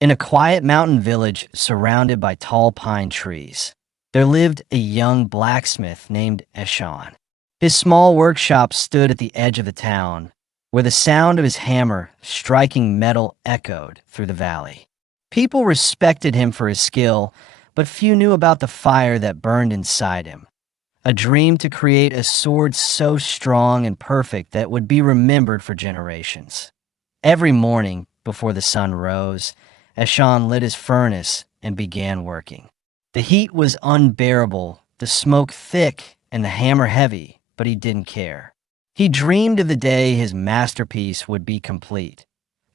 In a quiet mountain village surrounded by tall pine trees, there lived a young blacksmith named Eshan. His small workshop stood at the edge of the town, where the sound of his hammer striking metal echoed through the valley. People respected him for his skill, but few knew about the fire that burned inside him. A dream to create a sword so strong and perfect that would be remembered for generations. Every morning, before the sun rose, Eshan lit his furnace and began working. The heat was unbearable, the smoke thick, and the hammer heavy, but he didn't care. He dreamed of the day his masterpiece would be complete,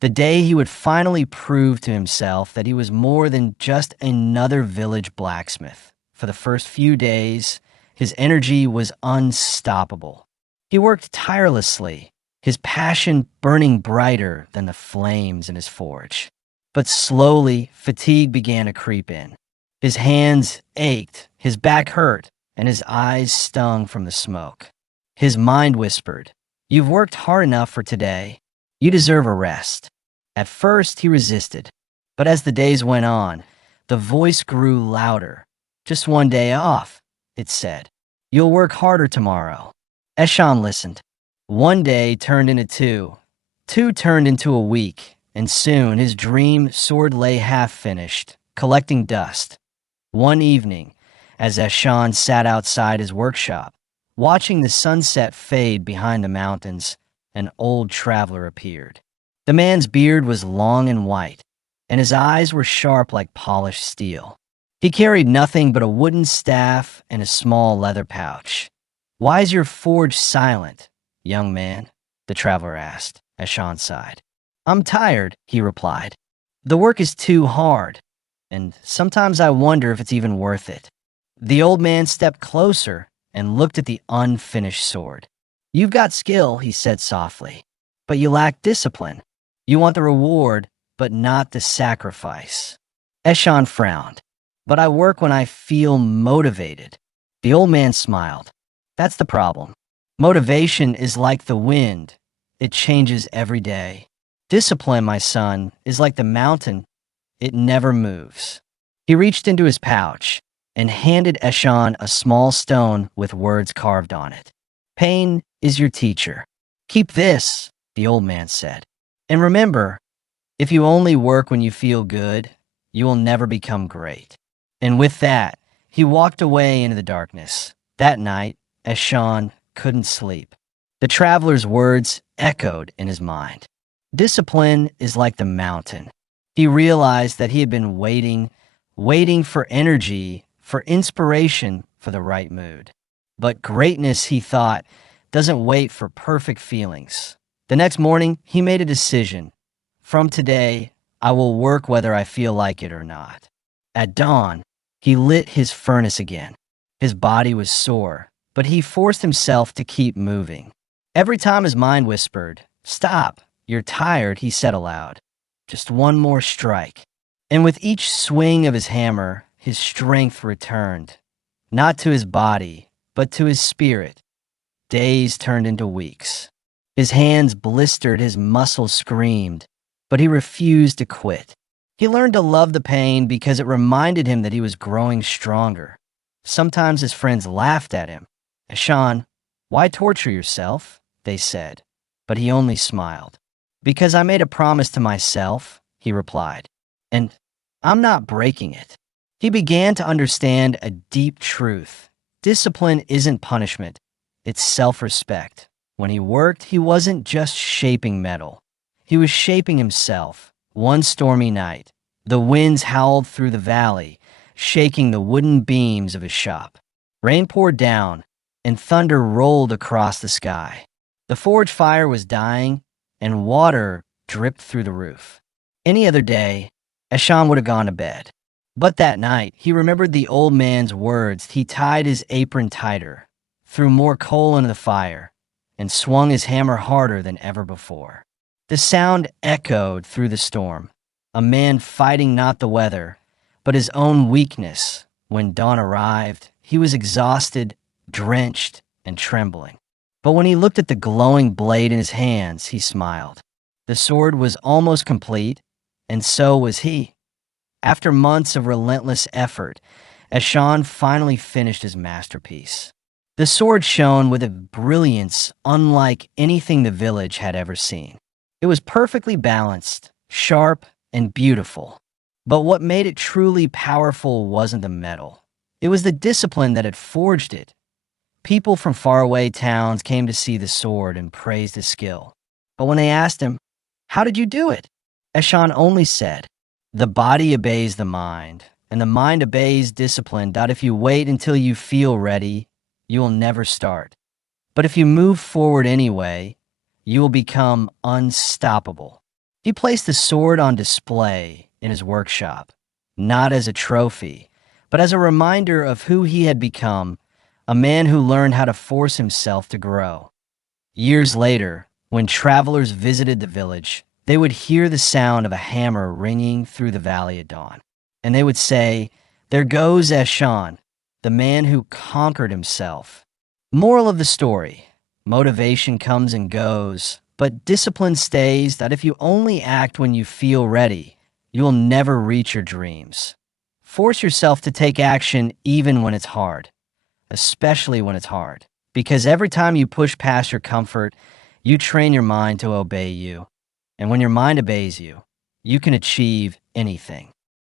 the day he would finally prove to himself that he was more than just another village blacksmith. For the first few days, his energy was unstoppable. He worked tirelessly, his passion burning brighter than the flames in his forge. But slowly, fatigue began to creep in. His hands ached, his back hurt, and his eyes stung from the smoke. His mind whispered, "You've worked hard enough for today. You deserve a rest." At first, he resisted, but as the days went on, the voice grew louder. "Just one day off," it said. "You'll work harder tomorrow." Eshan listened. One day turned into two. Two turned into a week, and soon his dream sword lay half-finished, collecting dust. One evening, as Eshan sat outside his workshop, watching the sunset fade behind the mountains, an old traveler appeared. The man's beard was long and white, and his eyes were sharp like polished steel. He carried nothing but a wooden staff and a small leather pouch. "Why is your forge silent, young man?" the traveler asked, as Eshan sighed. "I'm tired," he replied. "The work is too hard, and sometimes I wonder if it's even worth it." The old man stepped closer and looked at the unfinished sword. "You've got skill," he said softly, "but you lack discipline. You want the reward, but not the sacrifice." Eshan frowned. "But I work when I feel motivated." The old man smiled. "That's the problem. Motivation is like the wind. It changes every day. Discipline, my son, is like the mountain. It never moves." He reached into his pouch and handed Eshan a small stone with words carved on it. "Pain is your teacher. Keep this," the old man said. "And remember, if you only work when you feel good, you will never become great." And with that, he walked away into the darkness. That night, Eshan couldn't sleep. The traveler's words echoed in his mind. Discipline is like the mountain. He realized that he had been waiting for energy, for inspiration, for the right mood. But greatness, he thought, doesn't wait for perfect feelings. The next morning, he made a decision. From today, I will work whether I feel like it or not. At dawn, he lit his furnace again. His body was sore, but he forced himself to keep moving. Every time his mind whispered, "Stop, you're tired," he said aloud, "Just one more strike." And with each swing of his hammer, his strength returned, not to his body, but to his spirit. Days turned into weeks. His hands blistered, his muscles screamed, but he refused to quit. He learned to love the pain because it reminded him that he was growing stronger. Sometimes his friends laughed at him. "Eshan, why torture yourself?" they said, but he only smiled. "Because I made a promise to myself," he replied, "and I'm not breaking it." He began to understand a deep truth. Discipline isn't punishment, it's self-respect. When he worked, he wasn't just shaping metal. He was shaping himself. One stormy night, the winds howled through the valley, shaking the wooden beams of his shop. Rain poured down, and thunder rolled across the sky. The forge fire was dying, and water dripped through the roof. Any other day, Eshan would have gone to bed. But that night, he remembered the old man's words. He tied his apron tighter, threw more coal into the fire, and swung his hammer harder than ever before. The sound echoed through the storm, a man fighting not the weather, but his own weakness. When dawn arrived, he was exhausted, drenched, and trembling. But when he looked at the glowing blade in his hands, he smiled. The sword was almost complete, and so was he. After months of relentless effort, Eshan finally finished his masterpiece. The sword shone with a brilliance unlike anything the village had ever seen. It was perfectly balanced, sharp, and beautiful. But what made it truly powerful wasn't the metal. It was the discipline that had forged it. People from faraway towns came to see the sword and praised his skill. But when they asked him, "How did you do it?" Eshan only said, "The body obeys the mind, and the mind obeys discipline. If you wait until you feel ready, you will never start. But if you move forward anyway, you will become unstoppable." He placed the sword on display in his workshop, not as a trophy, but as a reminder of who he had become, a man who learned how to force himself to grow. Years later, when travelers visited the village, they would hear the sound of a hammer ringing through the valley at dawn. And they would say, "There goes Eshan, the man who conquered himself." Moral of the story: motivation comes and goes, but discipline stays. That if you only act when you feel ready, you will never reach your dreams. Force yourself to take action even when it's hard, especially when it's hard. Because every time you push past your comfort, you train your mind to obey you. And when your mind obeys you, you can achieve anything.